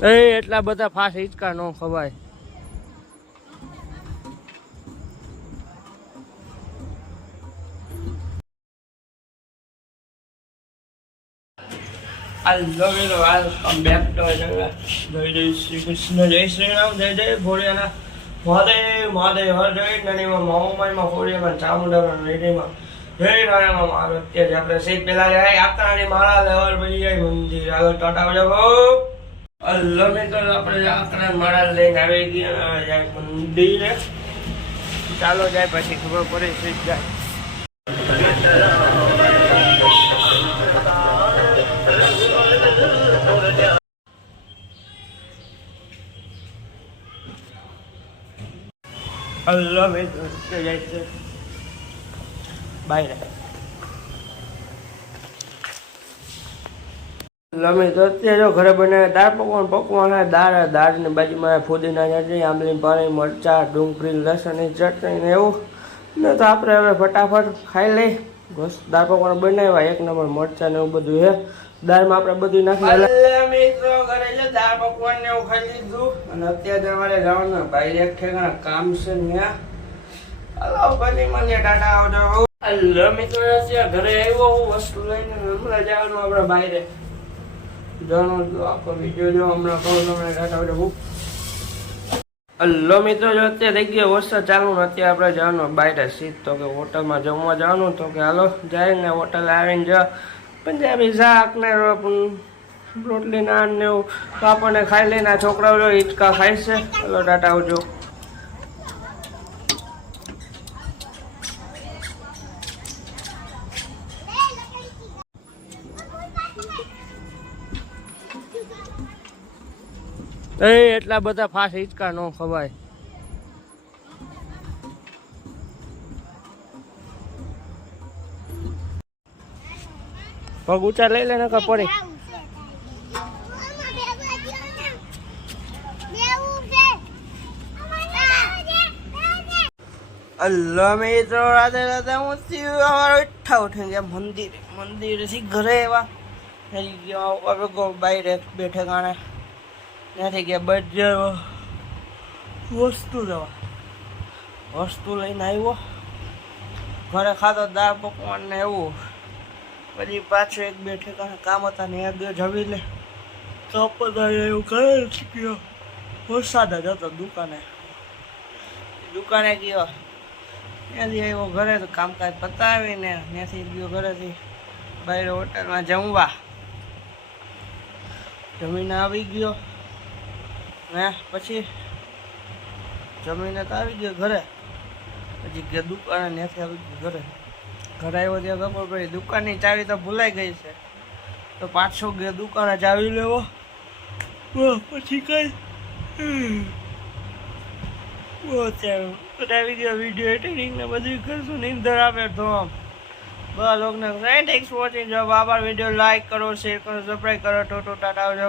એટલા બધા ફાસ હિંચકા ન ખવાય. વેલકમ બેક ટુ જય શ્રી કૃષ્ણ, જય શ્રી રામ, જય જય ભોળિયાના મહાદેવ મહાદેવ હર જય નનીમાં મોહમાઈમાં ભોળિયામાં ચામુંડામાં રેડીમાં જય રાણામાં મારો. અત્યારે આપણે સીટ પેલા જાય આકરાની માળા લેવલ બની જાય મંદિર આગળ ટાટા જાવ. અલ્લમે તો આપણે આકરા માળા લઈને આવી ગયા જાય મંદિરે. ચાલો જાય પછી ખબર પડે સીટ જાય. અલ્લમે તો જાય છે બહાર. લમે તો અત્યારે ઘરે બનાવે દાળ પકવાન દાળની બાજુમાં ફુદીના ચટણી, આંબલીનું પાણી, મરચાં, ડુંગળી, લસણની ચટણી ને એવું ને. તો આપણે હવે ફટાફટ ખાઈ લઈ. દાળ પકવાન બનાવ્યા એક નંબર, મરચાં ને એવું બધું હે દાળમાં આપણે બધું નાખી. મિત્રો ઘરે છે દાળ પકવાન ને એવું ખાઈ લીધું અને અત્યારે અમારે જવાનું ભાઈ એક ઠેકાણા કામ છે ત્યાં. હલો પછી મને ટાટા આવજો. હલો મિત્રો ઘરે આવ્યો હું વસ્તુ લઈને હમણાં જવાનું આપણે બહાર જાણો તો આખો વિડીયો જો હમણાં કહું તમને ટાટા આવજો. હલો મિત્રો જો અત્યારે થઈ ગયો વરસાદ ચાલુ ને અત્યારે આપણે જવાનું બહાર સીટ તો કે હોટલમાં જમવા જવાનું તો કે હાલો જાય ને હોટલે આવીને જ પંજાબી શાક ને રોટલી નાન ને એવું તો આપણને ખાઈ લઈને આ છોકરાઓ હિંચકા ખાય છે. હલો ટાટા આવજો. એટલા બધા ફાસ હિંચકા ન ખવાય. પગ ઊંચા લઈ લે ને પડી. અલ્લાહ મિત્રો રાધે રાધે. હું ઉઠા ઉઠી ગયા મંદિર થી ઘરે એવા થઈ ગયા બહાર બેઠે ગાણે ત્યાંથી ગયા બજાર વસ્તુ લઈને આવ્યો. ઘરે ખાતો દાળ પકવાન ને એવું. પછી પાછું એક બે ઠેકાણા કામ હતા ને એક બે જમી લે તો બધા એવું કરે ગયો. વરસાદ જ હતો. દુકાને ગયો ત્યાંથી આવ્યો ઘરે તો કામકાજ પતાવીને ત્યાંથી ગયો ઘરેથી બહાર હોટલમાં જમવા. જમીને આવી ગયો ને પછી જમીને તો આવી ગયો ઘરે. પછી ગયા દુકાને ત્યાંથી આવી ગયો ઘરે આવ્યો ત્યાં ખબર પડી દુકાનની ચાવી તો ભૂલાઈ ગઈ છે. તો પાછો ગયો દુકાને ચાવી લેવો. પછી કઈ આવી ગયો વિડીયો એડિટિંગ ને બધું કરશું. નીંદર આવે તો બધા લોકોને થેન્ક્સ ફોર વોચિંગ. જો બાબા વિડીયો લાઈક કરો, શેર કરો, સબસ્ક્રાઈબ કરો. ટાટા આવજો.